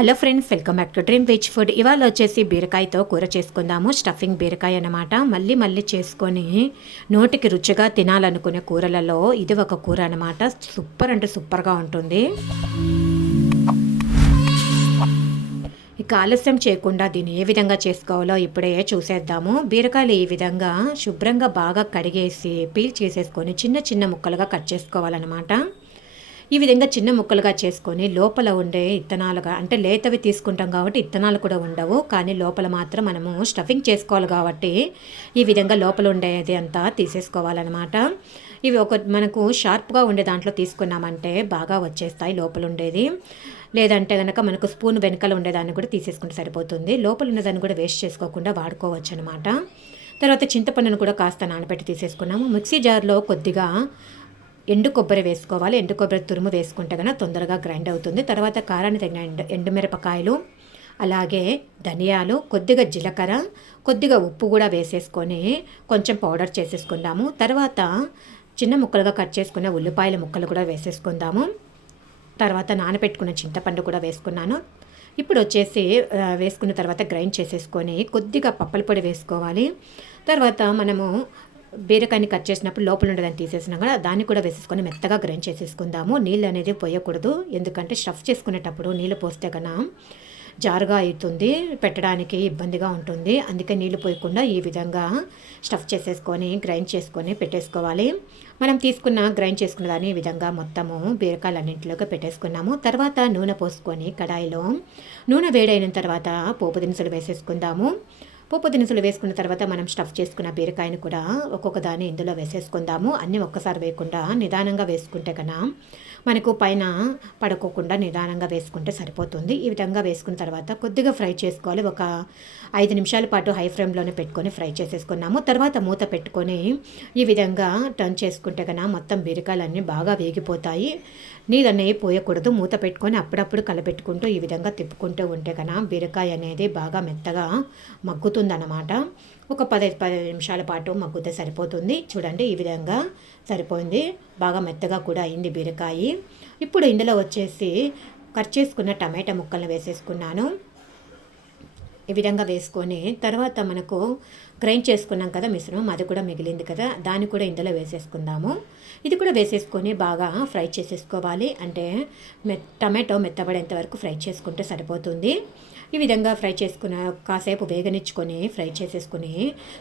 Hello friends, welcome back to dream veg food. ఇవాళ వచ్చేసి బీరకాయతో కూర చేసుకుందాము. స్టఫింగ్ బీరకాయ అన్నమాట. మళ్ళీ చేసుకొని నోటికి రుచిగా తినాలనుకునే కూరలలో ఇది ఒక కూర అన్నమాట. సూపర్ అంటే సూపర్గా ఉంటుంది. ఇక ఆలస్యం చేయకుండా దీన్ని ఏ విధంగా చేసుకోవాలో ఇప్పుడే చూసేద్దాము. బీరకాయలు ఈ విధంగా శుభ్రంగా బాగా కడిగేసి పీల్ చేసేసుకొని చిన్న చిన్న ముక్కలుగా కట్ చేసుకోవాలన్నమాట. ఈ విధంగా చిన్న ముక్కలుగా చేసుకొని లోపల ఉండే ఇత్తనాలుగా అంటే లేతవి తీసుకుంటాం కాబట్టి ఇత్తనాలు కూడా ఉండవు, కానీ లోపల మాత్రం మనము స్టఫింగ్ చేసుకోవాలి కాబట్టి ఈ విధంగా లోపల ఉండేది అంతా తీసేసుకోవాలన్నమాట. ఇవి మనకు షార్ప్గా ఉండే దాంట్లో తీసుకున్నామంటే బాగా వచ్చేస్తాయి లోపల ఉండేది. లేదంటే కనుక మనకు స్పూన్ వెనకాల ఉండేదాన్ని కూడా తీసేసుకుంటే సరిపోతుంది. లోపల ఉన్నదాన్ని కూడా వేస్ట్ చేసుకోకుండా వాడుకోవచ్చు అనమాట. తర్వాత చింతపండును కూడా కాస్త నానబెట్టి తీసేసుకున్నాము. మిక్సీ జార్లో కొద్దిగా ఎండు కొబ్బరి వేసుకోవాలి. ఎండు కొబ్బరి తురుము వేసుకుంటే కనుక తొందరగా గ్రైండ్ అవుతుంది. తర్వాత కారాన్ని తగిన ఎండుమిరపకాయలు, అలాగే ధనియాలు, కొద్దిగా జీలకర్ర, కొద్దిగా ఉప్పు కూడా వేసేసుకొని కొంచెం పౌడర్ చేసేసుకుందాము. తర్వాత చిన్న ముక్కలుగా కట్ చేసుకున్న ఉల్లిపాయల ముక్కలు కూడా వేసేసుకుందాము. తర్వాత నానబెట్టుకున్న చింతపండు కూడా వేసుకున్నాను. ఇప్పుడు వచ్చేసి వేసుకున్న తర్వాత గ్రైండ్ చేసేసుకొని కొద్దిగా పప్పల పొడి వేసుకోవాలి. తర్వాత మనము బీరకాయని కట్ చేసినప్పుడు లోపల ఉండేదాన్ని తీసేసినా కూడా దాన్ని కూడా వేసేసుకొని మెత్తగా గ్రైండ్ చేసేసుకుందాము. నీళ్ళు అనేది పోయకూడదు, ఎందుకంటే స్టఫ్ చేసుకునేటప్పుడు నీళ్ళు పోస్తే కన్నా జారుగా అవుతుంది, పెట్టడానికి ఇబ్బందిగా ఉంటుంది. అందుకే నీళ్ళు పోయకుండా ఈ విధంగా స్టఫ్ చేసేసుకొని గ్రైండ్ చేసుకొని పెట్టేసుకోవాలి. మనం గ్రైండ్ చేసుకున్న దాన్ని ఈ విధంగా మొత్తము బీరకాయలన్నింటిలోకి పెట్టేసుకున్నాము. తర్వాత నూనె పోసుకొని కడాయిలో నూనె వేడైన తర్వాత పోపు దినుసులు వేసేసుకుందాము. పోపు దినుసులు వేసుకున్న తర్వాత మనం స్టఫ్ చేసుకున్న బీరకాయను కూడా ఒక్కొక్క దాన్ని ఇందులో వేసేసుకుందాము. అన్నీ ఒక్కసారి వేయకుండా నిదానంగా వేసుకుంటే కన్నా మనకు పైన పడుకోకుండా నిదానంగా వేసుకుంటే సరిపోతుంది. ఈ విధంగా వేసుకున్న తర్వాత కొద్దిగా ఫ్రై చేసుకోవాలి. ఒక 5 నిమిషాల పాటు హై ఫ్లేమ్లోనే పెట్టుకొని ఫ్రై చేసేసుకున్నాము. తర్వాత మూత పెట్టుకొని ఈ విధంగా టర్న్ చేసుకుంటే కన్నా మొత్తం బీరకాయలన్నీ బాగా వేగిపోతాయి. నీళ్ళనేవి పోయకూడదు. మూత పెట్టుకొని అప్పుడప్పుడు కలపెట్టుకుంటూ ఈ విధంగా తిప్పుకుంటూ ఉంటే కన్నా బీరకాయ అనేది బాగా మెత్తగా మగ్గుతుందన్నమాట. ఒక 10 నిమిషాల పాటు మగ్గితే సరిపోతుంది. చూడండి, ఈ విధంగా సరిపోయింది. బాగా మెత్తగా కూడా అయింది బీరకాయ. ఇప్పుడు ఇందులో వచ్చేసి కట్ చేసుకున్న టమాటా ముక్కలను వేసేసుకున్నాను. ఈ విధంగా వేసుకొని తర్వాత మనకు గ్రైండ్ చేసుకున్నాం కదా మిశ్రమం, అది కూడా మిగిలింది కదా, దాన్ని కూడా ఇందులో వేసేసుకుందాము. ఇది కూడా వేసేసుకొని బాగా ఫ్రై చేసేసుకోవాలి. అంటే టమాటో మెత్తబడేంత వరకు ఫ్రై చేసుకుంటే సరిపోతుంది. ఈ విధంగా ఫ్రై చేసుకున్న కాసేపు వేగనిచ్చుకొని ఫ్రై చేసేసుకుని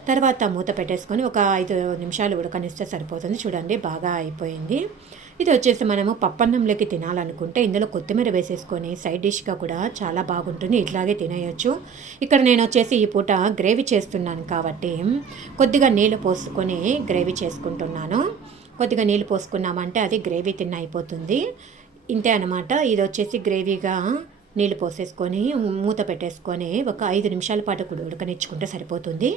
తర్వాత మూత పెట్టేసుకొని ఒక 5 నిమిషాలు ఉడకనిస్తే సరిపోతుంది. చూడండి, బాగా అయిపోయింది. ఇది వచ్చేసి మనము పప్పన్నంలోకి తినాలనుకుంటే ఇందులో కొత్తిమీర వేసేసుకొని సైడ్ డిష్గా కూడా చాలా బాగుంటుంది. ఇట్లాగే తినేయచ్చు. ఇక్కడ నేను వచ్చేసి ఈ పూట గ్రేవీ చేస్తున్నాను కాబట్టి కొద్దిగా నీళ్ళు పోసుకొని గ్రేవీ చేసుకుంటున్నాను. కొద్దిగా నీళ్ళు పోసుకున్నామంటే అది గ్రేవీ తిన్న అయిపోతుంది. ఇంతే అనమాట. ఇది వచ్చేసి గ్రేవీగా నీళ్ళు పోసేసుకొని మూత పెట్టేసుకొని ఒక 5 నిమిషాల పాటు కూడా ఉడకనిచ్చుకుంటే సరిపోతుంది.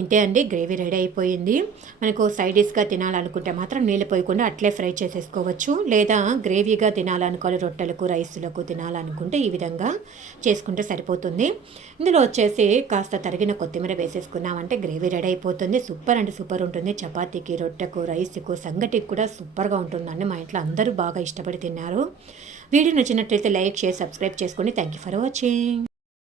ఇంతే అండి, గ్రేవీ రెడీ అయిపోయింది. మనకు సైడ్ డిష్గా తినాలనుకుంటే మాత్రం నీళ్ళు పోయకుండా అట్లే ఫ్రై చేసేసుకోవచ్చు. లేదా గ్రేవీగా తినాలనుకోవాలి, రొట్టెలకు రైస్లకు తినాలనుకుంటే ఈ విధంగా చేసుకుంటే సరిపోతుంది. ఇందులో వచ్చేసి కాస్త తరిగిన కొత్తిమీర వేసేసుకున్నామంటే గ్రేవీ రెడీ అయిపోతుంది. సూపర్ అంటే సూపర్ ఉంటుంది. చపాతీకి, రొట్టెకు, రైస్కు, సంగటికి కూడా సూపర్గా ఉంటుందండి. మా ఇంట్లో అందరూ బాగా ఇష్టపడి తిన్నారు. వీడియో నచ్చినట్లయితే లైక్, షేర్, సబ్స్క్రైబ్ చేసుకోండి. Thank you for watching.